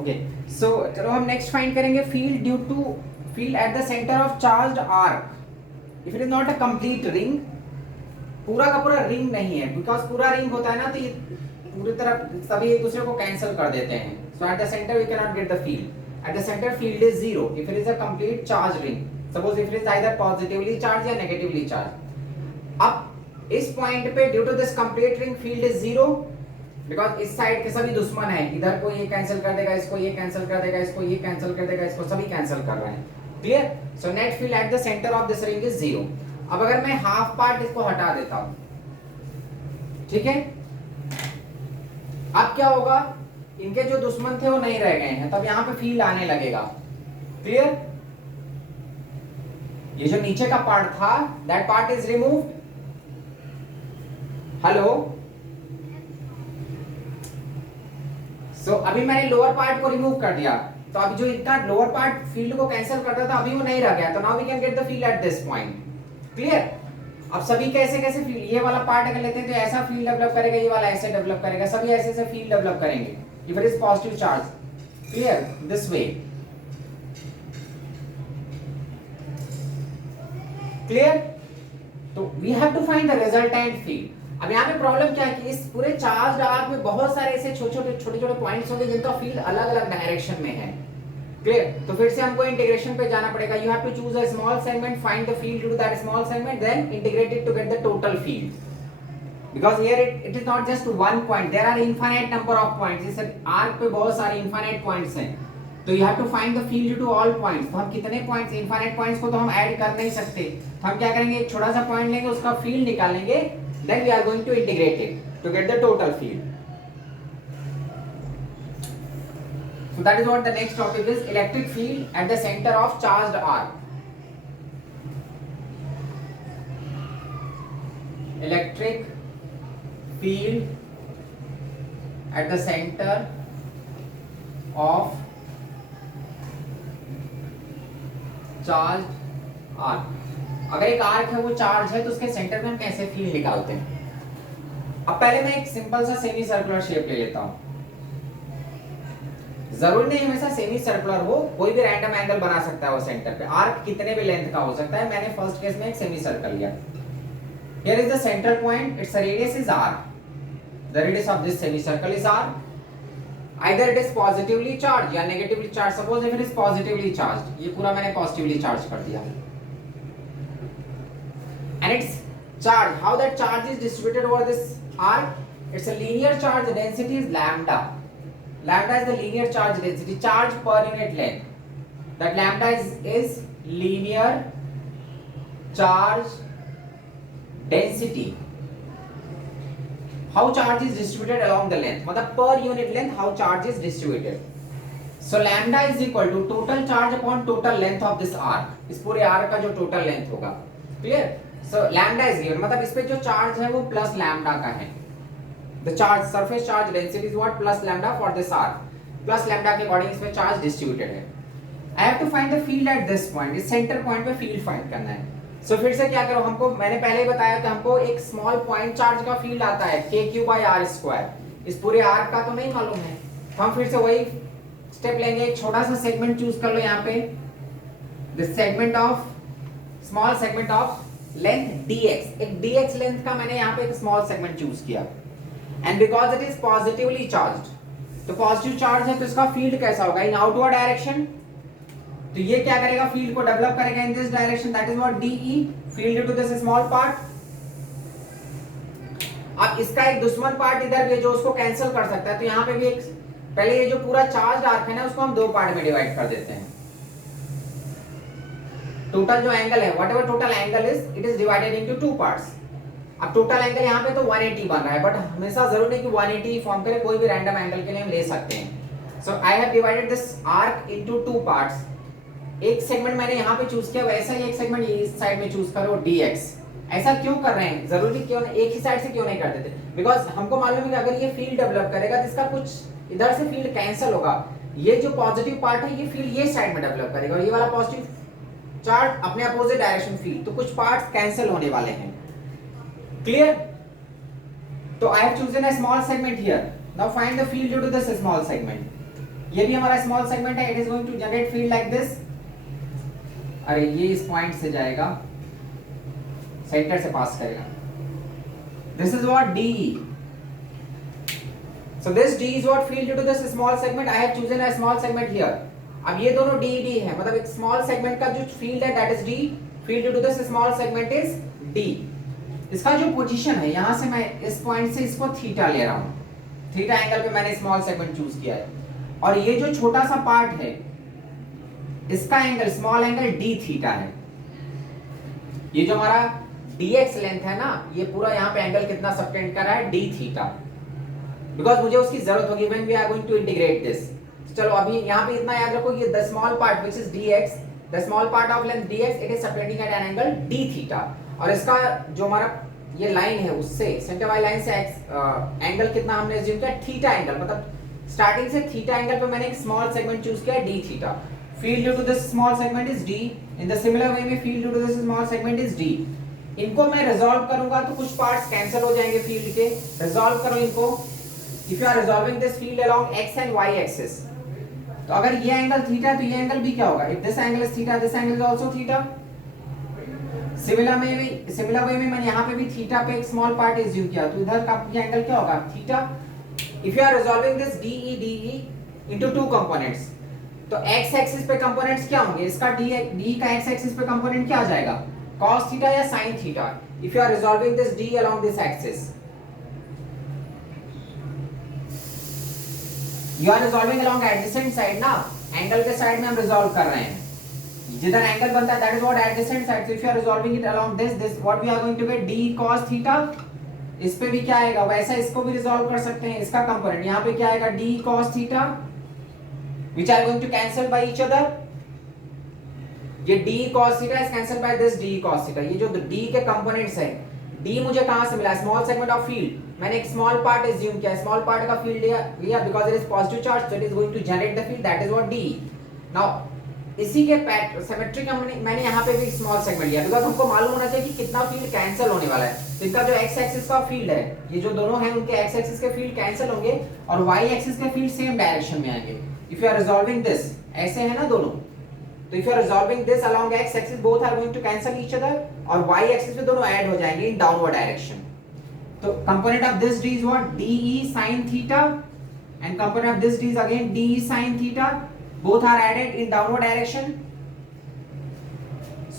Okay so चलो हम next find करेंगे field due to field at the centre of charged arc if it is not a complete ring. पूरा का पूरा ring नहीं है, बिकॉज पूरा रिंग होता है ना तो ये पूरी तरह सभी एक दूसरे को कैंसिल कर देते हैं। So at the center we can not get the field. At the center field is zero if it is a complete charge ring. Suppose if it is either positively charge या negatively charge. अब इस point पे due to this complete ring field is zero, because इस side के सभी दुश्मन है, इधर को ये कैंसिल कर देगा, इसको ये कैंसिल कर देगा, इसको ये कैंसिल कर देगा, इसको सभी कैंसिल कर रहे हैं। Clear? So net field at the centre of this ring is zero. अब अगर मैं हाफ पार्ट इसको हटा देता हूं, ठीक है, अब क्या होगा, इनके जो दुश्मन थे वो नहीं रह गए हैं, तब यहां पे फील्ड आने लगेगा। क्लियर? ये जो नीचे का पार्ट था that part is removed. Hello, so अभी मैंने लोअर पार्ट को रिमूव कर दिया, तो अभी जो इनका लोअर पार्ट फील्ड को कैंसिल करता था अभी वो नहीं रह गया, तो now we can get the field at this point. Clear? अब सभी कैसे कैसे फील्ड, ये वाला पार्ट अगर लेते हैं तो ऐसा फील्ड डेवलप करेगा, ये वाला ऐसे डेवलप करेगा, सभी ऐसे ऐसे फील्ड डेवलप करेंगे if it is positive charge. Clear? This way. Clear? तो we have to find the resultant field. अब यहाँ पे प्रॉब्लम क्या है कि इस पूरे चार्ज आर्क में बहुत सारे ऐसे छोटे छोटे पॉइंट्स होंगे जिनका फील्ड अलग अलग डायरेक्शन में है। क्लियर? तो फिर से हमको इंटीग्रेशन पे जाना पड़ेगा। You have to choose a small segment, find the field to that small segment, then integrate it to get the total field. Because here it is not just one point, there are infinite number of points. इस arc पे बहुत सारे infinite points हैं, तो you have to find the field to all points. तो हम कितने points, infinite points को तो हम ऐड कर नहीं सकते, तो हम क्या करेंगे, एक छोटा सा पॉइंट लेंगे, उसका फील्ड निकालेंगे, then we are going to integrate it to get the total field. So that is what the next topic is, electric field at the center of charged arc. Electric field at the center of charged arc. अगर एक arc है वो charge है तो उसके centre में हम कैसे फील्ड निकालते हैं। अब पहले मैं एक सिंपल सा सेमी सर्कुलर शेप ले लेता हूं। जरूरी नहीं हमेशा सेमी सर्कुलर हो, कोई भी रैंडम एंगल बना सकता है वो सेंटर पे। आर्क कितने भी लेंथ का हो सकता है। मैंने फर्स्ट केस में एक सेमी सर्कल लिया। Here is the centre point, it's radius is r, the radius of this semi circle is r। Either it is positively charge या negatively charge. Suppose if it is positively charge, ये पूरा मैंने positively charge कर दिया, and its charge, how that charge is distributed over this arc, it's a linear charge, the density is lambda. Lambda is the linear charge density, charge per unit length. That lambda is linear charge density. How charge is distributed along the length, मतलब per unit length how charge is distributed. So lambda is equal to total charge upon total length of this arc. इस पूरे arc का जो total length होगा। Clear? So lambda is given, मतलब इस पे जो चार्ज है वो प्लस लैम्डा का है। The charge surface charge density is what, plus lambda for this arc, plus lambda के अकॉर्डिंग इसमें चार्ज डिस्ट्रीब्यूटेड है। I have to find the field at this point, इस सेंटर पॉइंट पे field find करना है। सो फिर से क्या करो, हमको मैंने पहले ही बताया कि हमको एक स्मॉल पॉइंट चार्ज का फील्ड आता है kq/r²। इस पूरे आर्क का तो नहीं मालूम है, तो हम फिर से वही स्टेप लेंगे। एक छोटा सा सेगमेंट चूज कर लो यहाँ पे, the segment of small segment of length dx, एक dx लेंथ का मैंने यहाँ पे एक स्मॉल सेगमेंट चूज किया। And because it is positively charged, तो पॉजिटिव चार्ज है तो इसका फील्ड कैसा होगा, इन आउटवर्ड डायरेक्शन। तो ये क्या करेगा, फील्ड को डेवलप करेगा in this direction, that is what dE, field to this small part. अब इसका एक दुश्मन पार्ट इधर भी है जो उसको कैंसिल कर सकता है, तो यहाँ पे भी एक, पहले ये जो पूरा चार्ज आर्क है ना उसको हम दो पार्ट में डिवाइड कर देते हैं। टोटल जो एंगल है, whatever total angle is, it is divided into two parts. अब टोटल एंगल यहाँ पे तो 180 बन रहा है, बट हमेशा जरूरी नहीं कि 180 फॉर्म करे, कोई भी रैंडम एंगल के लिए हम ले सकते हैं। So I have divided this arc into two parts. एक सेगमेंट मैंने यहाँ पे चूज किया, वैसा ही एक सेगमेंट इस साइड में चूज करो dx। ऐसा क्यों कर रहे हैं, जरूरी क्यों नहीं, एक ही साइड से क्यों नहीं कर देते, बिकॉज हमको मालूम है कि अगर ये फील्ड डेवलप करेगा तो इसका कुछ इधर से फील्ड कैंसिल होगा। ये जो पॉजिटिव पार्ट है ये फील्ड ये साइड में डेवलप करेगा, और ये वाला पॉजिटिव चार्ज अपने अपोजिट डायरेक्शन फील्ड, तो कुछ पार्ट्स कैंसिल होने वाले हैं। क्लियर? तो I have chosen a small segment here, now find the field due to this small segment. ये भी हमारा स्मॉल सेगमेंट है, it is going to generate field like this. अरे ये इस पॉइंट से जाएगा, सेंटर से पास करेगा। This is what DE। So this D is what field due to this small segment. I have chosen a small segment here. अब ये दोनों D है, मतलब एक स्मॉल सेगमेंट का जो फील्ड है that is D, field due to this small segment is D। इसका जो पोजीशन है, यहां से मैं इस पॉइंट से इसको थीटा ले रहा हूं, थीटा एंगल पे मैंने स्मॉल सेगमेंट चूज किया है, और ये जो छोटा सा पार्ट है इसका angle, small angle D theta है। ये जो हमारा dx लेंथ है ना, ये पूरा यहाँ पे एंगल कितना सबटेंड कर रहा है, D थीटा, बिकॉज मुझे उसकी जरूरत होगी when we are going to integrate this. चलो अभी यहाँ पे इतना याद रखो, ये the small part which is dx, the small part of length dx, it is subtending at an angle D theta, और इसका जो हमारा ये लाइन है उससे सेंटर वाली लाइन से एंगल कितना हमने अज्यूम किया, थीटा एंगल, मतलब स्टार्टिंग से थीटा एंगल पे मैंने एक स्मॉल सेगमेंट चूज किया D theta. Field due to this small segment is D, in the similar way में field due to this small segment is D। इनको मैं रिजॉल्व करूंगा तो कुछ पार्ट्स कैंसिल हो जाएंगे फील्ड के, रिजॉल्व करो इनको। If you are resolving this field along x and y axis, तो अगर ये एंगल थीटा है तो ये एंगल भी क्या होगा, if this angle is theta this angle is also theta. Similar way में मैंने यहाँ पे भी थीटा पे एक स्मॉल पार्ट एज्यूम किया, तो इधर का ये एंगल क्या होगा, theta. If you are resolving this DE into two components, तो x एक्सिस पे कंपोनेंट्स क्या होंगे, इसका D का x एक्सिस पे कंपोनेंट क्या आ जाएगा, cos थीटा या sin theta. If you are resolving this D along this axis, you are resolving along adjacent side ना, एंगल के साइड में हम रिजॉल्व कर रहे हैं, जिधर एंगल बनता है that is what adjacent side. So if you are resolving it along this what we are going to get D cos theta. इस पे भी क्या आएगा, वैसा इसको भी रिजॉल्व कर सकते हैं, इसका कंपोनेंट यहाँ पे क्या आएगा, D cos theta, which are going to cancel by each other। ये D cos theta is cancelled by this D cos theta. ये जो D के कंपोनेंट्स है, D मुझे कहां से मिला, स्मॉल सेगमेंट ऑफ फील्ड, मैंने एक स्मॉल पार्ट एज्यूम किया, स्मॉल पार्ट का फील्ड लिया because it is positive charge, so it is going to generate the field, that is what D। Now इसी के सिमेट्री का मैंने यहाँ पे भी स्मॉल सेगमेंट लिया, बिकॉज़ हमको मालूम होना चाहिए कि कितना फील्ड कैंसिल होने वाला है। तो इनका जो x एक्सिस का फील्ड है, ये जो दोनों हैं उनके x एक्सिस के फील्ड कैंसिल होंगे और y एक्सिस के फील्ड सेम डायरेक्शन में आएंगे। If you are resolving this, ऐसे है ना दोनों, तो if you are resolving this along x axis, both are going to cancel each other, और y एक्सिस पे दोनों ऐड हो जाएंगे इन डाउनवर्ड डायरेक्शन। तो component of this D is what, DE sin theta, and component of this D is again DE sin theta, both are added in downward direction।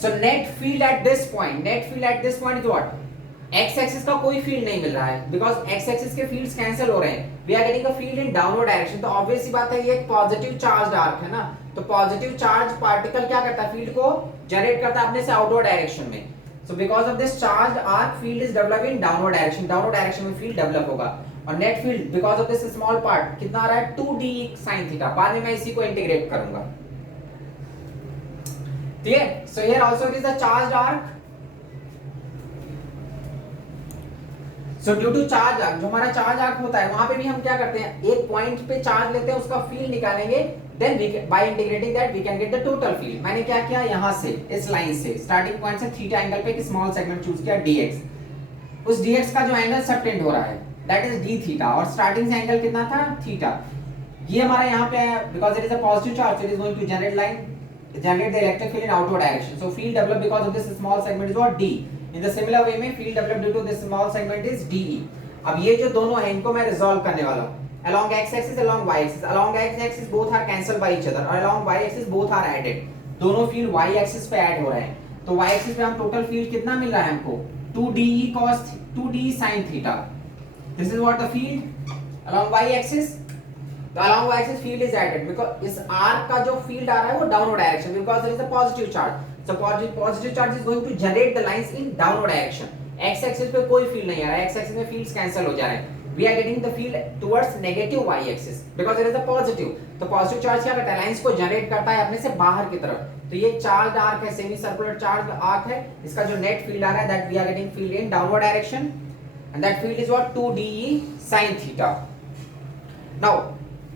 So net field at this point is what, x axis का कोई field नहीं मिल रहा है, because x axis के fields cancel हो रहे हैं, we are getting a field in downward direction. तो ऑब्वियस सी बात है ये एक पॉजिटिव चार्ज आर्क है ना, तो पॉजिटिव चार्ज पार्टिकल क्या करता है, फील्ड को जनरेट करता है अपने से आउटवर्ड डायरेक्शन में। So because of this charge arc field is developing in downward direction में फील्ड डेवलप होगा, और net field because of this small part कितना आ रहा है, 2D sin थीटा। बाद में मैं इसी को इंटीग्रेट करूंगा, ठीक है। So here also it is the charge arc. So due to charge arc, जो हमारा चार्ज आर्क होता है वहां पे भी हम क्या करते हैं, एक पॉइंट पे चार्ज लेते हैं, उसका फील्ड निकालेंगे, then we by integrating that we can get the total field. मैंने क्या किया, यहां से इस लाइन से स्टार्टिंग पॉइंट से थीटा एंगल पे एक स्मॉल सेगमेंट चूज किया dx, उस dx का जो एंगल सबटेंड हो रहा है दैट इज d थीटा, और स्टार्टिंग से एंगल कितना था, थीटा। ये हमारा यहां पे है, because it is a positive charge, it is going to generate the electric field in outward direction, so field developed because of this small segment is what, D। in the similar way में field developed due to this small segment is DE। अब ये जो दोनों हैं इनको मैं resolve करने वाला हूं, along x axis along y axis, along x axis both are cancelled by each other, और along y axis both are added, दोनों फील्ड y axis पे ऐड हो रहे हैं, तो y axis पे हम टोटल फील्ड कितना मिल रहा है हमको, 2DE sin theta. this is what the field along y axis, तो along y axis field is added because इस arc का जो field आ रहा है वो downward direction, because there is a positive charge, so positive charge is going to generate the lines in downward direction। x axis पे कोई field नहीं आ रहा है, x axis में fields cancel हो जा रहे हैं, we are getting the field towards negative y axis because there is a positive। तो positive charge क्या करता है, lines को generate करता है अपने से बाहर की तरफ, तो ये charged arc है, semi circular charged arc है, इसका जो net field आ रहा है that we are getting field in downward direction, and that field is what, 2DE sin theta। now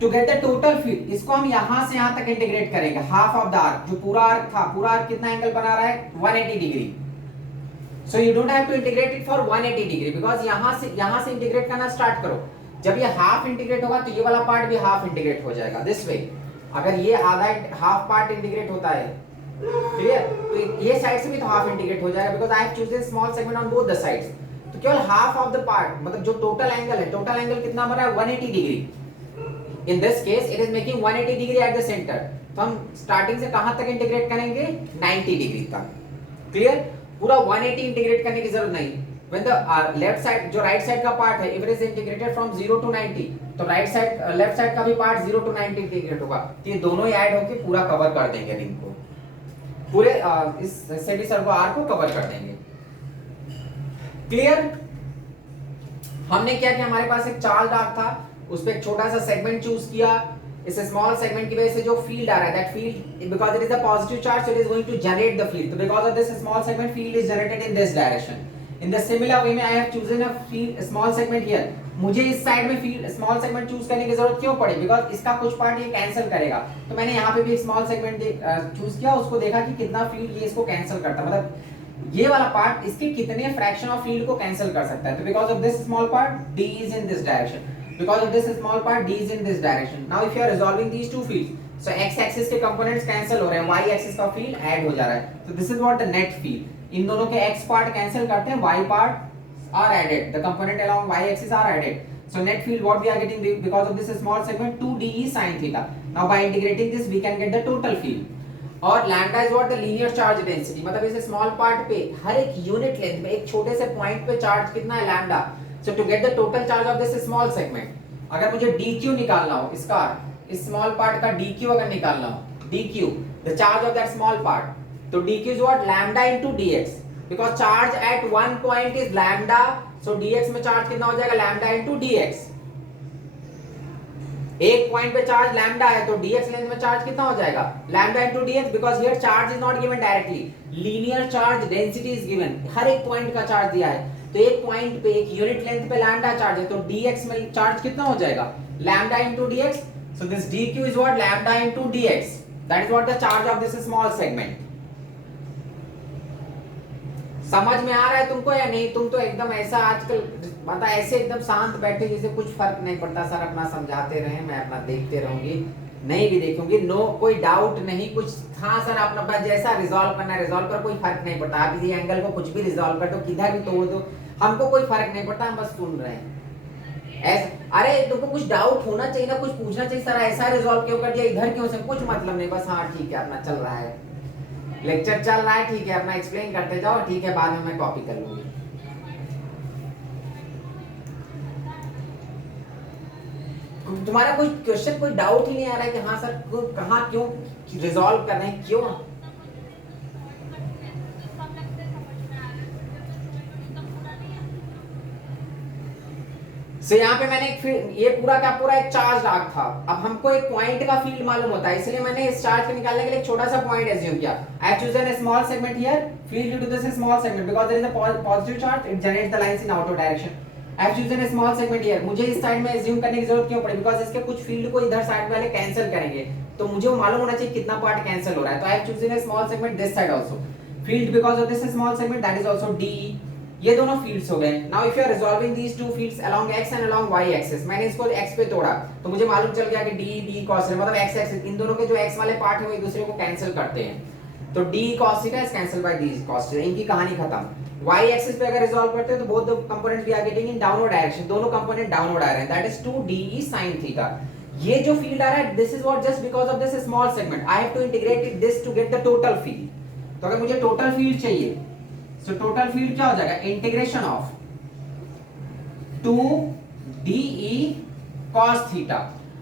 to get the total field, इसको हम यहां से यहां तक इंटीग्रेट करेंगे, हाफ ऑफ द आर्क, जो पूरा आर्क था, पूरा आर्क कितना एंगल बना रहा है, 180 degree. So you don't have to integrate it for 180 degree, because यहां से इंटीग्रेट करना स्टार्ट करो, जब ये हाफ इंटीग्रेट होगा तो ये वाला पार्ट भी हाफ इंटीग्रेट हो जाएगा दिस वे। अगर ये आधा हाफ पार्ट इंटीग्रेट होता है, क्लियर, तो ये साइड से भी तो हाफ इंटीग्रेट हो जाएगा because I have chosen small segment on both the sides. तो केवल हाफ ऑफ द पार्ट, मतलब जो टोटल एंगल है, टोटल एंगल कितना बन रहा है 180 degree. In this case it is making 180 degree at the centre. तो हम स्टार्टिंग से कहां तक इंटीग्रेट करेंगे 90 डिग्री तक, क्लियर। पूरा 180 इंटीग्रेट करने की जरूरत नहीं। When the left side, जो राइट साइड का पार्ट है, if it is integrated from 0 to 90, तो राइट साइड लेफ्ट साइड का भी पार्ट 0 to 90 इंटीग्रेट होगा। तो ये दोनों ही ऐड होके पूरा कवर कर देंगे रिंग को, पूरे इस सेमी सर्कल आर को कवर कर देंगे, क्लियर। हमने क्या किया, हमारे पास एक चार्ज आर्क था, उस पे एक छोटा सा सेगमेंट चूज किया। इस स्मॉल सेगमेंट की वजह से जो फील्ड आ रहा है, that field because it is a positive charge, so it is going to generate the field. तो because of this small segment, field is generated in this direction. In the similar way में I have chosen a field small segment here। मुझे इस side में field small segment choose करने की जरूरत क्यों पड़ी, बिकॉज इसका कुछ पार्ट ये कैंसिल करेगा। तो मैंने यहाँ पे भी एक स्मॉल सेगमेंट चूज किया, उसको देखा कि कितना फील्ड ये इसको कैंसिल करता है, मतलब ये वाला पार्ट इसके कितने फ्रैक्शन ऑफ फील्ड को कैंसिल कर सकता है। तो because of this small part D is in this direction, because of this small part D is in this direction। now if you are resolving these two fields, so x axis के components cancel हो रहे हैं, y axis का field add हो जा रहा है। so this is what the net field। इन दोनों के x पार्ट कैंसिल करते हैं, y part are added, the component along y axis are added, so net field what we are getting because of this small segment 2d sin theta। now by integrating this we can get the total field। और lambda is what the linear charge density, मतलब इस small part पे हर एक unit length में एक छोटे से point पे चार्ज कितना है lambda. so to get the total charge of this small segment, अगर मुझे dq निकालना हो, इसका इस स्मॉल पार्ट का dq अगर निकालना हो, dq the charge of that small part, तो dq is what lambda into dx, because charge at one point is lambda, so dx में चार्ज कितना हो जाएगा lambda into dx। एक पॉइंट पे चार्ज लैम्डा है तो dx लेंथ में चार्ज कितना हो जाएगा lambda into dx, because here charge is not given directly, linear charge density is given, हर एक पॉइंट का चार्ज दिया है। तो एक पॉइंट पे एक यूनिट लेंथ पे लैम्डा चार्ज है, तो dx में चार्ज कितना हो जाएगा lambda into dx, so this dq is what lambda into dx, that is what the charge of this small segment। समझ में आ रहा है तुमको या नहीं? तुम तो एकदम ऐसा आजकल मतलब ऐसे एकदम शांत बैठे जैसे कुछ फर्क नहीं पड़ता। सर अपना समझाते रहे, मैं अपना देखते रहूंगी, नहीं भी देखूंगी, नो कोई डाउट नहीं कुछ। हाँ सर अपना जैसा रिजॉल्व करना है रिजॉल्व कर, कोई फर्क नहीं पड़ता। आप इसी एंगल को कुछ भी रिजॉल्व कर दो, किधर भी तोड़ दो, हमको कोई फर्क नहीं पड़ता, हम बस सुन रहे हैं। ऐसा अरे तुमको कुछ डाउट होना चाहिए ना, कुछ पूछना चाहिए, सर ऐसा रिजॉल्व क्यों कर दिया, इधर क्यों से, कुछ मतलब नहीं, बस हाँ ठीक है अपना चल रहा है, लेक्चर चल रहा है, ठीक है अपना एक्सप्लेन करते जाओ, ठीक है बाद में मैं कॉपी कर लूंगी। तुम्हारा कोई क्वेश्चन कोई डाउट ही नहीं आ रहा है कि हाँ सर कहाँ क्यों रिजॉल्व कर रहे हैं, क्यों? यहाँ पे मैंने ये पूरा का पूरा एक चार्ज आर्क था। अब हमको एक पॉइंट का फील्ड मालूम होता है, इसलिए मैंने इस चार्ज को निकालने के लिए एक छोटा सा पॉइंट एज्यूम किया। I have chosen a small segment here, field due to this small segment because there is a positive charge, it generates the lines in outward direction. I have chosen a small segment here, मुझे इस side में assume करने की जरूरत क्यों पड़ी, because इसके कुछ फील्ड को इधर साइड वाले कैंसिल करेंगे, तो मुझे वो मालूम होना चाहिए कितना पार्ट कैंसिल हो रहा है। तो I have chosen a small segment this side also, field because of this small segment that is also D. ये दोनों फील्ड्स हो गए। Now if you are resolving these two fields along x and along y axis, मैंने इसको x पे तोड़ा तो मुझे मालूम चल गया कि d cos थीटा मतलब x एक्सिस, इन दोनों के जो x वाले पार्ट है वो एक दूसरे को कैंसिल करते हैं, तो d cos theta is cancelled by d cos theta, इनकी कहानी खत्म। y एक्सिस पे अगर रिजॉल्व करते हैं तो both the components we are getting in downward direction, दोनों कंपोनेंट डाउनवर्ड आ रहे हैं, that is 2d sin theta. ये जो फील्ड आ रहा है this is what just because of this small segment I have to integrate this to get the total field. तो अगर मुझे टोटल फील्ड चाहिए, सो टोटल फील्ड क्या हो जाएगा, integration of 2de cos theta,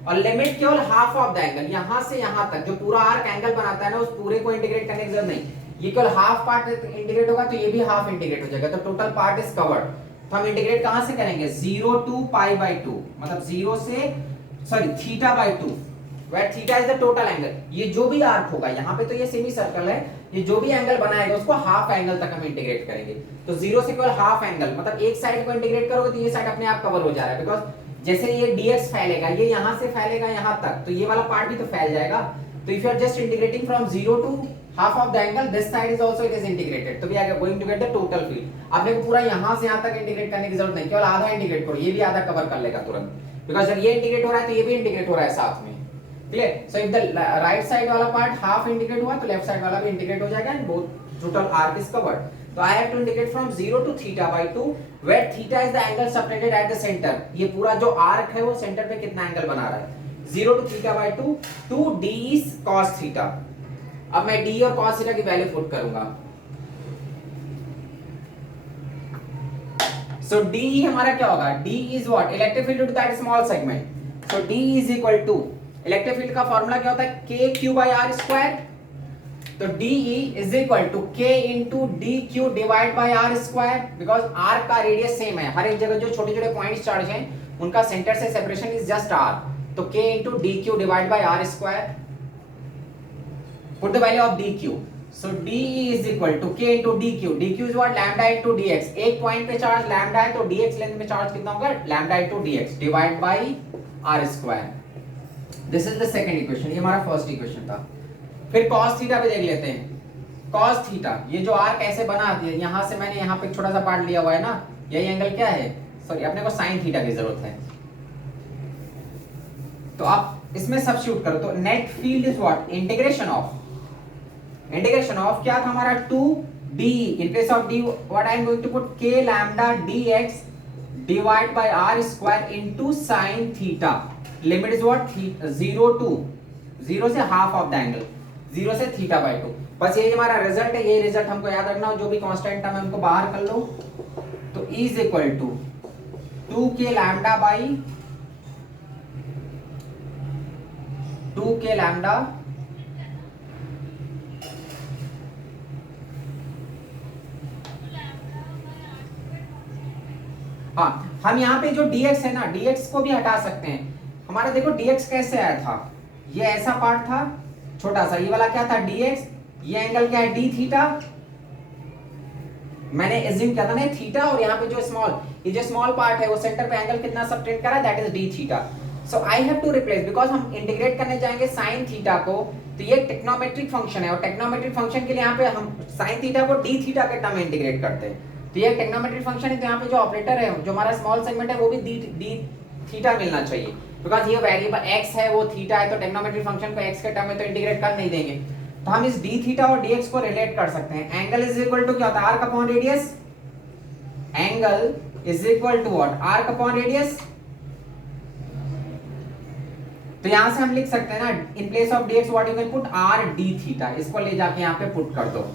और लिमिट केवल हाफ ऑफ द एंगल, यहां से यहां तक जो पूरा आर्क एंगल बनाता है ना, उस पूरे को इंटीग्रेट करने की जरूरत नहीं, ये केवल हाफ पार्ट इंटीग्रेट होगा तो ये भी हाफ इंटीग्रेट हो जाएगा, तो टोटल पार्ट इज कवर्ड। तो हम इंटीग्रेट कहां से करेंगे, 0 to पाई बाय 2, मतलब 0 से sorry theta by 2, where theta is the total angle. ये जो भी आर्क होगा, यहाँ पे तो ये सेमी सर्कल है, ये जो भी एंगल बनाएगा उसको हाफ एंगल तक हम इंटीग्रेट करेंगे। तो 0 से केवल हाफ एंगल, मतलब एक साइड को इंटीग्रेट करोगे तो ये साइड अपने आप कवर हो जा रहा है, बिकॉज जैसे ये dx फैलेगा, ये यहाँ से फैलेगा यहाँ तक, तो ये वाला पार्ट भी तो फैल जाएगा। तो if you are just integrating from 0 to half of the angle this side is also it is integrated, तो we are going to get the total field. आपने को पूरा यहाँ से यहाँ तक इंटीग्रेट करने की जरूरत नहीं, केवल आधा इंटीग्रेट करो, ये भी आधा कवर कर लेगा तुरंत, बिकॉज जब ये इंटीग्रेट हो रहा है तो ये भी इंटीग्रेट हो रहा है साथ में, clear. So if the right side वाला पार्ट हाफ इंटीग्रेट हुआ तो लेफ्ट साइड वाला भी इंटीग्रेट हो जाएगा and both total arc is covered. तो I have to integrate from 0 to theta by 2 where theta is the angle subtended at the centre. ये पूरा जो आर्क है वो सेंटर पे कितना एंगल बना रहा है, 0 to theta by 2 2 d is cos theta. अब मैं d और cos थीटा की वैल्यू पुट करूंगा. सो d हमारा क्या होगा, d is what, electric field to that small segment. So d is equal to, electric field का फार्मूला क्या होता है, k q by r square. तो dE is equal to k into dq divide by r square, because r का radius same है, हर एक जगह जो छोटे छोटे पॉइंट्स चार्ज हैं उनका सेंटर से सेपरेशन इज जस्ट r. तो k into dq divide by r square. Put the value of dq. So dE is equal to k into dq. dq is what, lambda into dx. एक point पे charge lambda है तो dx length में charge कितना होगा, lambda into dx divide by r square. This is the second equation, ये हमारा first equation था. फिर cos थीटा पे देख लेते हैं. cos थीटा, ये जो आर्क ऐसे बना दिया, यहां से मैंने यहां पे एक छोटा सा पार्ट लिया हुआ है ना, यही एंगल क्या है, सॉरी अपने को sin थीटा की जरूरत है. तो आप इसमें सब्स्टिट्यूट करो तो net field is what, integration of क्या था हमारा 2d in place of d what I am going to put k lambda dx divide by r square into sin theta. Limit is what, 0 से half of the angle, 0 से theta by 2. बस ये हमारा result है, ये result हमको याद रखना हो, जो भी कांस्टेंट टर्म है उनको बाहर कर लो. तो E is equal to 2k lambda by 2k lambda हाँ, हम यहाँ पे जो dx है ना, dx को भी हटा सकते हैं. हमारा देखो dx कैसे आया था, ये ऐसा पार्ट था छोटा सा, ये वाला क्या था dx, ये एंगल क्या है d थीटा. मैंने एज्यूम किया था ना थीटा, और यहाँ पे जो स्मॉल, ये जो स्मॉल पार्ट है वो सेंटर पे एंगल कितना सबटेंड कर रहा है, that is d theta. So I have to replace, because हम इंटीग्रेट करने जाएंगे sin थीटा को, तो ये टेक्नोमेट्रिक फंक्शन है और टेक्नोमेट्रिक फंक्शन के लिए यहाँ पे हम sin थीटा को d थीटा के टर्म में इंटीग्रेट करते हैं. तो ये टेक्नोमेट्रिक फंक्शन है, तो यहाँ पे जो ऑपरेटर है जो हमारा स्मॉल सेगमेंट है वो भी d थीटा मिलना चाहिए, बिकॉज ये वेरिएबल x है वो थीटा है, तो टेक्नोमेट्रिक फंक्शन को x के टर्म में तो इंटीग्रेट कर नहीं देंगे. तो हम इस d थीटा और dx को रिलेट कर सकते हैं. एंगल इज इक्वल टू क्या होता है, arc upon radius. Angle is equal to what, arc upon radius. तो यहां से हम लिख सकते हैं ना, in place of dx what you can put r d theta. इसको ले जाके यहाँ पे पुट कर दो,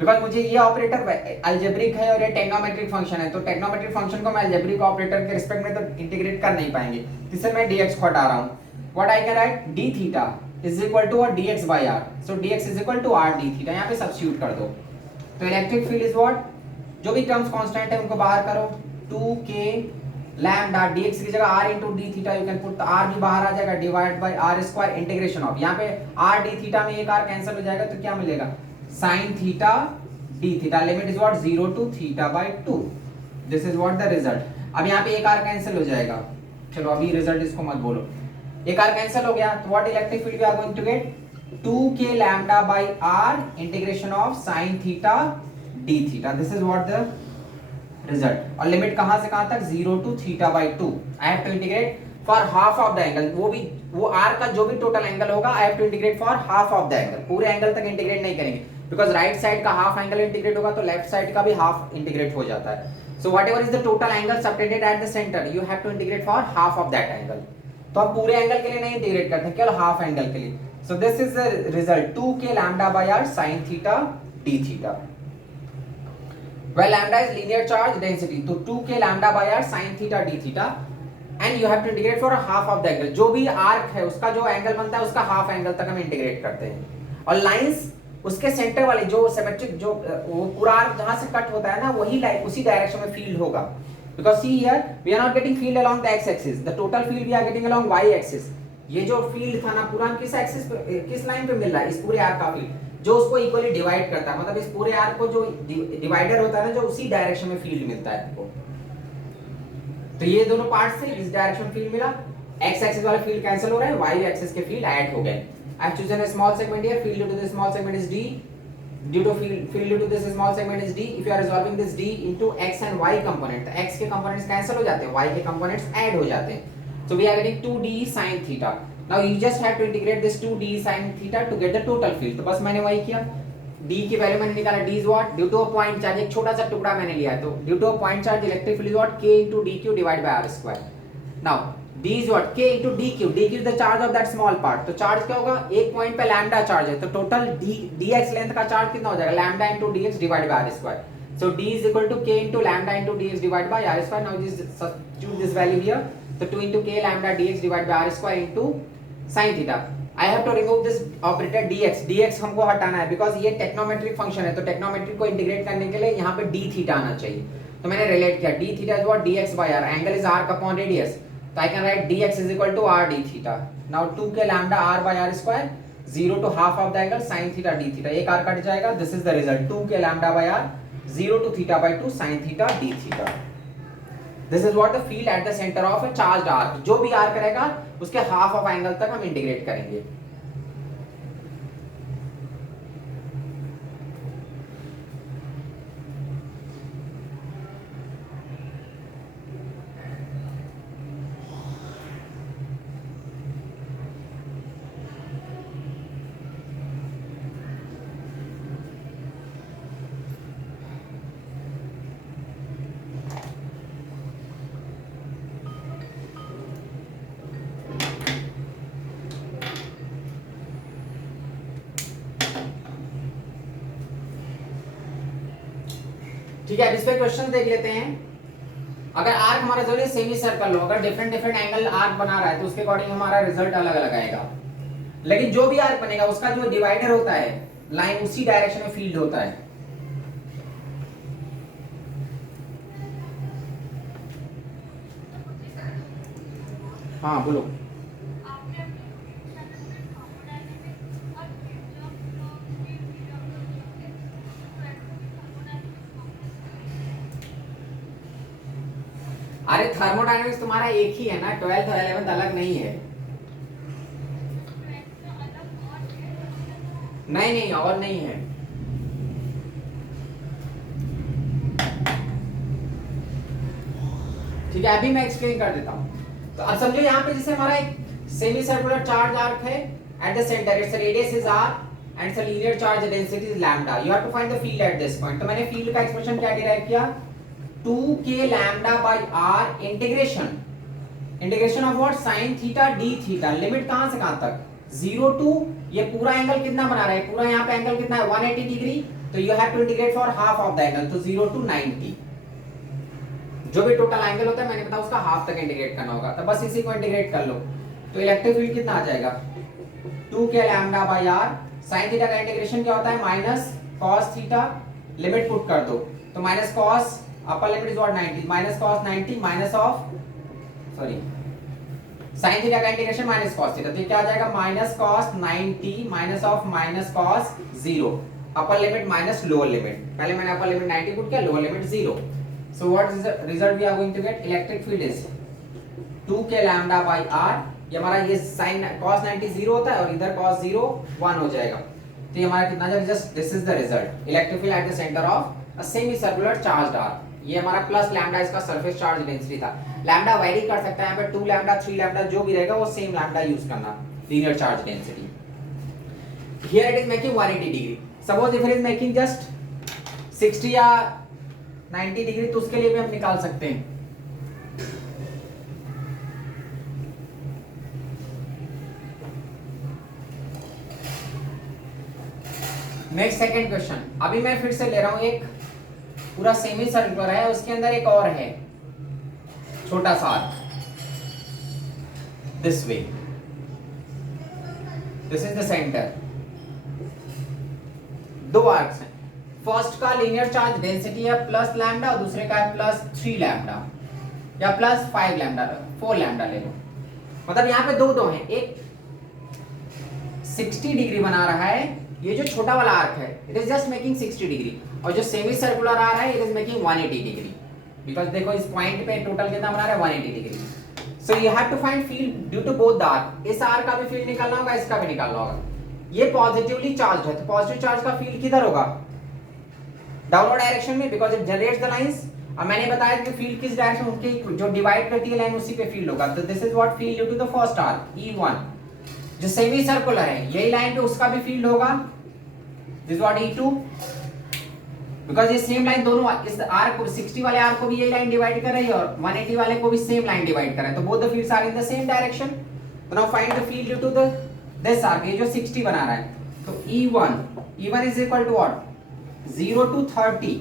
बिकॉज मुझे ये ऑपरेटर अलजेब्रिक है और ये टेक्नोमेट्रिक फंक्शन है, तो टेक्नोमेट्रिक फंक्शन को मैं अलजेब्रिक ऑपरेटर के रिस्पेक्ट में तो इंटीग्रेट कर नहीं पाएंगे, इसलिए मैं dx को हटा रहा हूं. What I can write, d theta is equal to dx by r. So dx is equal to r d theta. यहाँ पे सब्स्टिट्यूट कर दो. तो इलेक्ट्रिक फील्ड इज व्हाट, जो भी टर्म्स कांस्टेंट है उनको बाहर करो. 2k लैम्डा dx की जगह r into d theta, you can put r भी बाहर आ जाएगा, divide by r square integration of, यहाँ पे r d थीटा में एक r कैंसिल हो जाएगा, तो क्या मिलेगा, sin theta d theta. Limit is what, 0 to theta by 2. This is what the result. अब यहाँ पे एक r कैंसिल हो जाएगा, चलो अभी रिजल्ट इसको मत बोलो, एक r कैंसिल हो गया, तो what electric field we are going to get, 2k lambda by r integration of sin theta d theta. This is what the result. और लिमिट कहां से कहां तक, 0 to theta by 2. I have to integrate for half of the angle, वो r का जो भी total angle होगा I have to integrate for half of the angle. पूरे एंगल तक इंटीग्रेट नहीं करेंगे, बिकॉज राइट साइड का हाफ एंगल इंटीग्रेट होगा तो लेफ्ट साइड का भी हाफ इंटीग्रेट हो जाता है. So whatever is the total angle subtended at the centre, you have to integrate for half of that angle. तो हम पूरे एंगल के लिए नहीं इंटीग्रेट करते, केवल हाफ एंगल के लिए. So this is the result, 2k lambda by r sin theta d theta. Well, lambda is linear charge density, तो 2k lambda by r sin theta d theta, and you have to integrate for a half of the angle. जो भी arc है उसका जो angle बनता है उसका half angle तक हम इंटीग्रेट करते हैं. और लाइंस उसके सेंटर वाले जो सिमेट्रिक, जो वो पूरा आर्क जहां से कट होता है ना, वही लाइन उसी डायरेक्शन में फील्ड होगा. Because see here we are not getting field along the x axis, the total field we are getting along y axis. ये जो फील्ड था ना पूरा किस एक्सिस पे, किस लाइन पे मिल रहा है, इस पूरे आर्क का फील्ड जो उसको इक्वली डिवाइड करता है, मतलब इस पूरे आर्क को जो डिवाइडर होता है ना, जो उसी डायरेक्शन में फील्ड मिलता है आपको. तो ये दोनों पार्ट से इस डायरेक्शन फील्ड मिला, x एक्सिस वाला फील्ड कैंसिल हो रहा है, y एक्सिस के फील्ड ऐड हो गए. I have chosen a small segment here. Field due to this small segment is D. Due to field due to this small segment is D. If you are resolving this D into x and y component, तो x के components cancel हो जाते हैं, y के components add हो जाते हैं. So we are getting 2D sin theta. Now you just have to integrate this 2D sin theta to get the total field. तो बस मैंने वही किया. D की वैल्यू मैंने निकाला, D is what? Due to a point charge, एक छोटा सा टुकड़ा मैंने लिया है, तो due to a point charge electric field is what? K into dq divided by r square. Now D is what? K into dq. dq is the charge of that small part. तो charge क्या होगा? एक point पे lambda charge है, तो total dx length का charge कितना हो जाएगा? Lambda into dx divided by r square. So D is equal to K into lambda into dx divided by r square. Now this substitute this value here. So 2 into K lambda dx divided by r square into sin theta. I have to remove this operator dx. dx हमको हटाना है because ये trigonometric function है, तो trigonometric को integrate करने के लिए यहाँ पे d थीटा आना चाहिए. तो मैंने रिलेट किया d theta is what? dx by r. Angle is arc upon radius. So I can write dx is equal to r d theta. Now 2k lambda r by r square, 0 to half of the angle sin theta d theta. एक r cut जाएगा. This is the result. 2k lambda by r, 0 to theta by 2 sin theta d theta. This is what the field at the center of a charged arc. जो भी r करेगा उसके half of angle तक हम integrate करेंगे. ठीक है, अब इस पे क्वेश्चन देख लेते हैं. अगर आर्क हमारा जरूरी सेमी सर्कल हो, अगर डिफरेंट डिफरेंट एंगल आर्क बना रहा है तो उसके अकॉर्डिंग हमारा रिजल्ट अलग अलग आएगा. लेकिन जो भी आर्क बनेगा उसका जो डिवाइडर होता है लाइन, उसी डायरेक्शन में फील्ड होता है. हाँ बोलो. अरे थर्मोडायनेमिक्स तुम्हारा एक ही है ना, 12th और 11th अलग नहीं है. नहीं नहीं और नहीं है. ठीक है, अभी मैं एक्सप्लेन कर देता हूं. तो अब समझो यहाँ पे जैसे हमारा एक सेमी सर्कुलर चार्ज आर्क है, at the centre its radius is r and its linear charge density is lambda. You have to find the field at this point. तो मैंने फील्ड का एक्सप्रेशन क्या डिराइव किया? 2k lambda by r integration of what? sin theta d theta. Limit कहां से कहां तक? 0 to, ये पूरा एंगल कितना बना रहा है? पूरा यहाँ पे एंगल कितना है? 180 डिग्री. तो you have to integrate for half of the angle, तो 0 टू 90. जो भी टोटल एंगल होता है मैंने बताया उसका हाफ तक इंटीग्रेट करना होगा. तो बस इसी को इंटीग्रेट कर लो. तो इलेक्ट्रिक फील्ड कितना आ जाएगा? 2k lambda by r. sin theta का इंटीग्रेशन क्या होता है? Minus cos theta. Limit put कर दो, तो minus cos, upper limit is what? 90, minus cos 90 minus of sorry sin theta का इंटीग्रेशन माइनस cos थीटा. तो ये क्या आ जाएगा? Minus cos 90 minus of minus cos 0. Upper limit minus lower limit. पहले मैंने अपर लिमिट 90 पुट किया, lower limit 0. So what is the result we are going to get? Electric field is 2k lambda by r. ये हमारा ये sin cos 90 0 होता है और इधर cos 0 1 हो जाएगा. तो ये हमारा कितना जाएगा? Just this is the result. Electric field at the centre of a semi circular charged arc. ये हमारा प्लस लैम्डा इसका सरफेस चार्ज डेंसिटी था. लैम्डा वेरी कर सकता है, यहाँ पे 2 लैम्डा 3 लैम्डा जो भी रहेगा वो सेम लैम्डा यूज करना. Linear charge density. Here it is making 180 degree. Suppose if it is making just 60 या 90 डिग्री, तो उसके लिए भी हम निकाल सकते हैं. Next second question. अभी मैं फिर से ले रहा हूं, एक पूरा सेमी सर्कुलर है, उसके अंदर एक और है छोटा सा this way. This is the centre. दो आर्क्स हैं. फर्स्ट का लीनियर चार्ज डेंसिटी है प्लस लैम्डा और दूसरे का है प्लस 3 लैम्डा या प्लस 5 लैम्डा, 4 लैम्डा ले लो. मतलब यहाँ पे दो हैं. एक 60 डिग्री बना रहा है, ये जो छोटा वाला आर्क है it is just making 60 degree, और जो सेमी सर्कुलर आ रहा है it is making 180 degree. Because देखो इस पॉइंट पे टोटल कितना बना रहा है? 180 degree. So you have to find field due to both the arc. इस आर्क का भी फील्ड निकालना होगा, इसका भी निकालना होगा। ये पॉजिटिवली चार्ज है, तो पॉजिटिव चार्ज का फील्ड किधर होगा? डाउनवर्ड डायरेक्शन में, because it generates the lines. अब मैंने बताया कि फील्ड किस डायरेक्शन, उनके जो डिवाइड करती है लाइन उसी पे फील्ड होगा। तो this is what field due to the first arc E1 जो सेमी सर्कुलर है, यही लाइन पे उसका भी फील्ड होगा। दिस व्हाट E2, बिकॉज ये सेम लाइन दोनों, इस आर्क को 60 वाले आर्क को भी यही लाइन डिवाइड कर रही है और 180 वाले को भी सेम लाइन डिवाइड कर रहा है, तो both the fields are in the same direction. तो now find the field due to the this arc, ये जो 60 बना रहा है, तो E1 is equal to what? 0 to 30,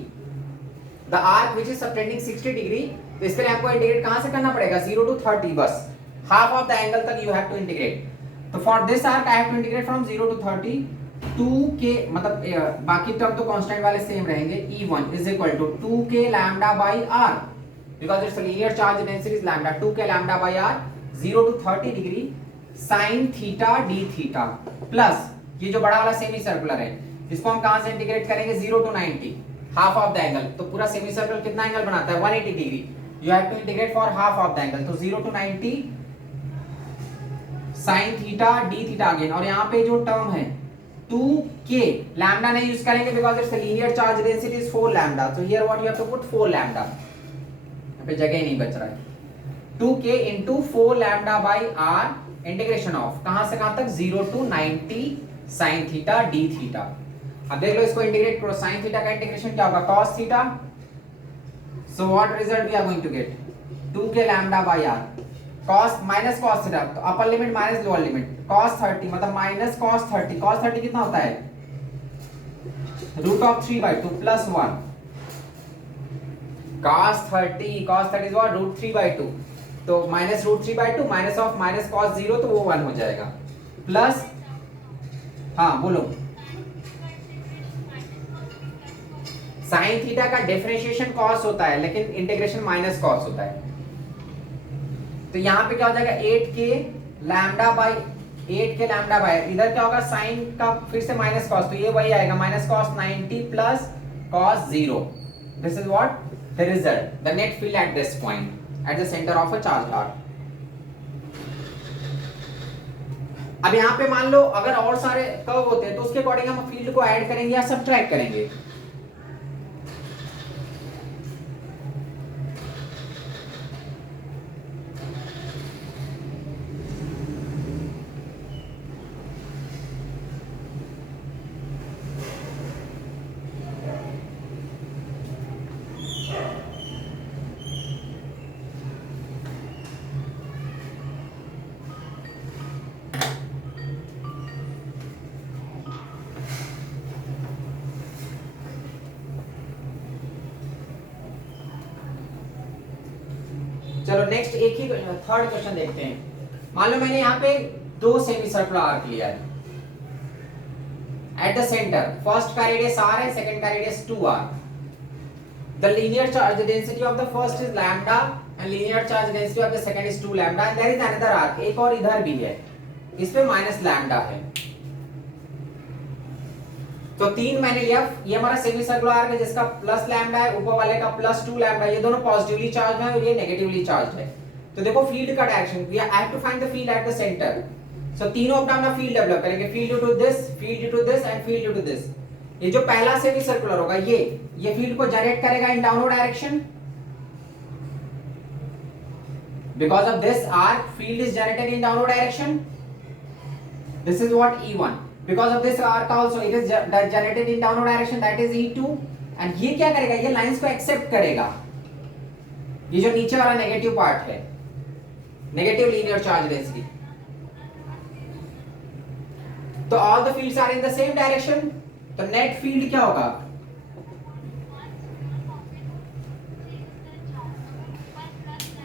the arc which is subtending 60 degree. तो इसके लिए आपको इंटीग्रेट कहां से करना पड़ेगा? 0 to 30, बस हाफ ऑफ द एंगल तक यू हैव टू इंटीग्रेट। तो for this arc I have to integrate from 0 to 30, 2k, मतलब बाकी टर्म तो कांस्टेंट वाले सेम रहेंगे। E1 is equal to 2k lambda by r, because it's linear charge density is lambda, 2k lambda by r 0 to 30 degree sin theta d theta, plus ये जो बड़ा वाला semi circular है, इसको हम कहां से इंटीग्रेट करेंगे? 0 to 90, half of the angle. तो पूरा सेमी सर्कल कितना एंगल बनाता है? 180 degree. You have to integrate for half of the angle, तो 0 to 90 sin theta d theta again. और यहाँ पे जो टर्म है 2k, लैम्डा नहीं यूज करेंगे because it's linear charge density is 4 lambda, तो here what you have to put 4 lambda, यहाँ पे जगह नहीं बच रहा है। 2k into 4 lambda by r, integration of कहां से कहां तक? 0 to 90 sin theta d theta. अब देख लो इसको इंटीग्रेट करो, sin थीटा का इंटीग्रेशन क्या होगा? cos theta. So what result we are going to get? 2k lambda by r, cos minus cos theta, तो upper limit minus lower limit, cos 30 मतलब minus cos 30। cos 30 कितना होता है? √3/2 plus 1। cos 30 is what? √3/2, तो minus √3/2 minus of minus cos 0, तो वो 1 हो जाएगा, प्लस, हाँ बोलो। साइन थीटा का डिफरेंशिएशन cos होता है, लेकिन इंटीग्रेशन माइनस cos होता है। तो यहाँ पे क्या हो जाएगा? 8k lambda by, 8k lambda by, इधर क्या होगा? साइन का फिर से माइनस cos, तो ये वही आएगा, minus cos 90 plus cos 0। This is what the result, the net field at this point eight the centre of a charge arc. अब यहाँ पे मान लो अगर और सारे कर्व होते हैं तो उसके अकॉर्डिंग हम फील्ड को ऐड करेंगे या सबट्रैक्ट करेंगे। चलो नेक्स्ट एक ही थर्ड क्वेश्चन देखते हैं। मान लो मैंने यहाँ पे दो सेमी सर्कुलर आर्क लिया है। एट द सेंटर फर्स्ट का रेडियस r है, सेकंड का radius 2r। The linear charge density of the first is lambda and linear charge density of the second is 2 lambda and there is another arc, एक और इधर भी है, इस पे माइनस लैम्डा है। तो तीन मैंने लिया, ये हमारा सेमी सर्कुलर आर्क है जिसका प्लस लैम्डा है, ऊपर वाले का प्लस 2 लैम्डा, ये दोनों पॉजिटिवली चार्ज है और ये नेगेटिवली चार्ज है। तो देखो फील्ड का direction, we have to find the field at the centre. So तीनों अपना अपना फील्ड डेवलप करेंगे, field due to this, field due to this and field due to this. ये जो पहला सेमी सर्कुलर होगा ये फील्ड को जनरेट करेगा इन downward direction, because of this arc field is generated in downward direction. This is what E1, because of this arc also it is generated in downward direction, that is E2। and ये क्या करेगा, ये lines को accept करेगा, ये जो नीचे वाला नेगेटिव पार्ट है, नेगेटिव लीनियर चार्ज डेंसिटी। तो all the fields are in the same direction, तो नेट फील्ड क्या होगा?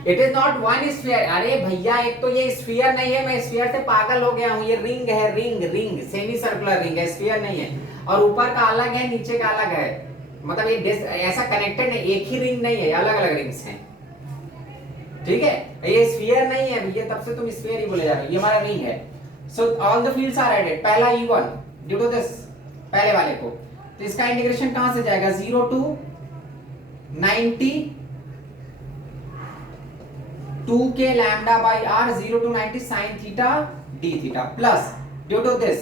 It is not one sphere. अरे भैया एक तो ये स्फीयर नहीं है, मैं स्फीयर से पागल हो गया हूं। ये रिंग है, रिंग सेमी सर्कुलर रिंग है, स्फीयर नहीं है। और ऊपर का अलग है, नीचे का अलग है, मतलब ये ऐसा कनेक्टेड है, एक ही रिंग नहीं है, अलग अलग रिंग्स हैं। ठीक है, ये स्फीयर नहीं है भैया, तब से तुम स्फीयर ही बोले जा रहे हो। ये हमारा रिंग है। So all the fields are added. पहला E1 ड्यू टू दिस, पहले वाले को, तो इसका इंटीग्रेशन कहां से जाएगा? 0 to 90 2k lambda by r 0 to 90 sin theta d theta plus due to this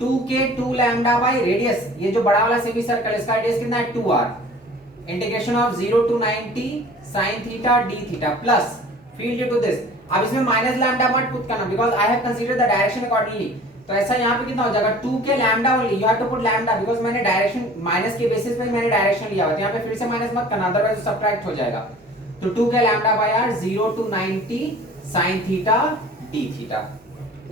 2k 2 lambda by radius, ये जो बड़ा वाला सेमी सर्कल इसका रेडियस कितना है 2r, integration of 0 to 90 sin theta d theta plus field due to this. अब इसमें minus lambda मत पुट करना because I have considered the direction accordingly, तो ऐसा यहाँ पे कितना हो जाएगा 2k lambda only, you have to put lambda because मैंने डायरेक्शन माइनस के बेसिस पे मैंने डायरेक्शन लिया हुआ है, यहाँ पे फिर से माइनस मत करना अदरवाइज सब्ट्रैक्ट हो जाएगा। तो 2k lambda by r 0 to 90 sin theta d theta,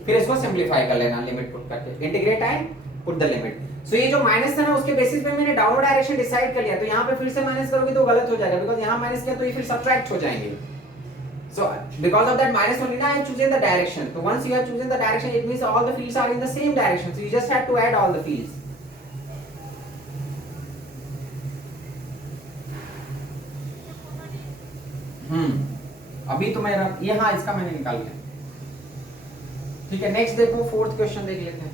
फिर इसको सिंपलीफाई कर लेना लिमिट पुट करके, integrate and put the limit. So ये जो माइनस था ना उसके बेसिस पे मैंने डाउनवर्ड डायरेक्शन डिसाइड कर लिया, तो यहाँ पे फिर से माइनस करोगे तो गलत हो जाएगा बिकॉज़ यहाँ माइनस किया तो ये फिर सब्ट्रैक्ट हो जाएंगे। So because of that minus only now I have chosen the direction. So once you have chosen the direction, it means all the fields are in the same direction. So you just have to add all the fields. अभी तो मेरा ये, हाँ इसका मैंने निकाल लिया। ठीक है, नेक्स्ट देखो फोर्थ क्वेश्चन देख लेते हैं।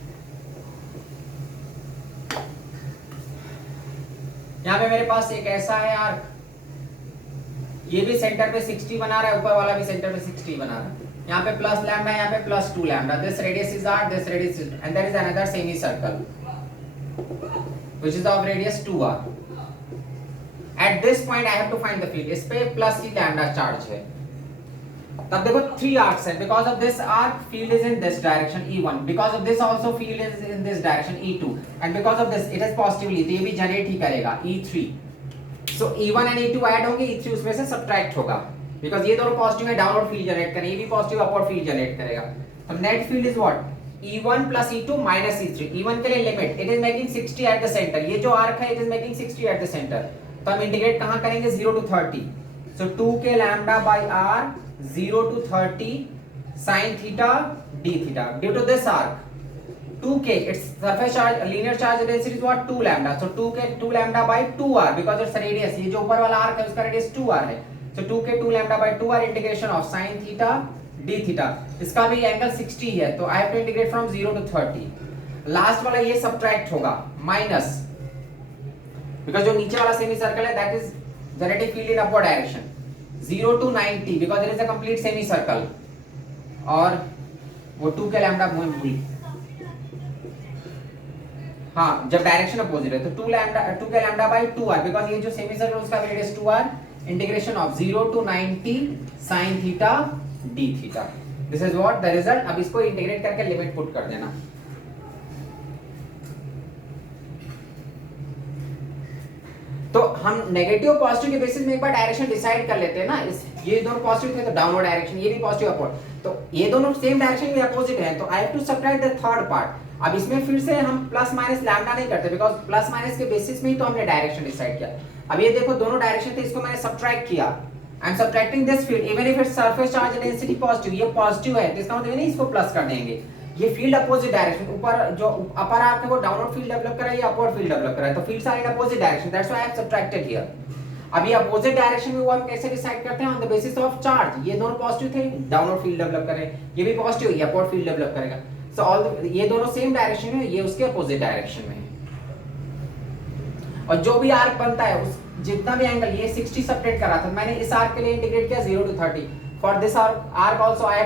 यहाँ पे मेरे पास एक ऐसा है आर्क, ये भी सेंटर पे 60 बना रहा है, ऊपर वाला भी सेंटर पे 60 बना रहा है, यहाँ पे प्लस लैम्डा, यहाँ पे plus 2 lambda, this radius is r, this radius is, and there is another semi circle which is of radius 2r। At this point I have to find the field, इस पे plus ही lambda charge है। तब देखो 3 arcs है, because of this arc field is in this direction E1, because of this also field is in this direction E2, and because of this it is positively, तो ये भी generate ही करेगा E3। So E1 and E2 add होंगे, E3 उसमें से subtract होगा because ये दोनों पॉजिटिव है, डाउनवर्ड फील्ड जनरेट करेंगे, ये भी पॉजिटिव अपवर्ड फील्ड जनरेट करेगा। तो net field is what E1 plus E2 minus E3। E1 के लिए limit it is making 60 at the centre, ये जो आर्क है it is making 60 at the centre, तो हम इंटीग्रेट कहां करेंगे 0 to 30। So 2k lambda by r 0 to 30 sin theta d theta due to this arc 2k its surface charge linear charge density is what 2 lambda, so 2k 2 lambda by 2r because its radius, ये जो ऊपर वाला arc है उसका radius 2r है, so 2k 2 lambda by 2r integration of sin theta d theta, इसका भी angle 60 है तो I have to integrate from 0 to 30। Last वाला ये सब्ट्रैक्ट होगा माइनस, बिकॉज़ जो नीचे वाला सेमी सर्कल है that is generating field in upward direction 0 to 90 because it is a complete semi circle, और वो 2k लैम्डा भूल, हाँ जब डायरेक्शन अपोजिट है तो 2k lambda bye 2r because ये जो सेमी सर्कल उसका radius 2r, integration of 0 to 90 sin theta d theta, this is what the result. अब इसको इंटीग्रेट करके लिमिट पुट कर देना। तो हम नेगेटिव पॉजिटिव के बेसिस में एक बार डायरेक्शन डिसाइड कर लेते हैं ना, इस ये दोनों पॉजिटिव थे तो डाउनवर्ड डायरेक्शन, ये भी पॉजिटिव अपवर्ड, तो ये दोनों सेम डायरेक्शन में अपोजिट है, तो I have to subtract the third part. अब इसमें फिर से हम प्लस माइनस लैम्डा नहीं करते बिकॉज़ प्लस माइनस के बेसिस में ही तो हमने डायरेक्शन डिसाइड किया। अब ये देखो दोनों डायरेक्शन थे, इसको मैंने सब्ट्रैक्ट किया, I am subtracting this field even if its surface charge density positive, ये पॉजिटिव है तो इसका मतलब नहीं इसको प्लस कर देंगे, ये फील्ड अपोजिट डायरेक्शन, ऊपर जो अपर आर्क है वो डाउनवर्ड फील्ड डेवलप कर रहा है, ये अपवर्ड फील्ड डेवलप कर रहा है, तो fields are in opposite direction, that's why I have subtracted here. अब ये अपोजिट डायरेक्शन में वो हम कैसे डिसाइड करते हैं on the basis of charge, ये दोनों पॉजिटिव थे डाउनवर्ड फील्ड डेवलप कर रहे हैं, ये भी पॉजिटिव ये अपवर्ड फील्ड डेवलप करेगा, सो ऑल ये दोनों सेम डायरेक्शन में, ये उसके अपोजिट डायरेक्शन में है। और जो भी आर्क बनता है उस जितना भी एंगल, ये 60 सेपरेट करा था मैंने, इस आर्क के लिए इंटीग्रेट किया 0 to 30, for this arc also I have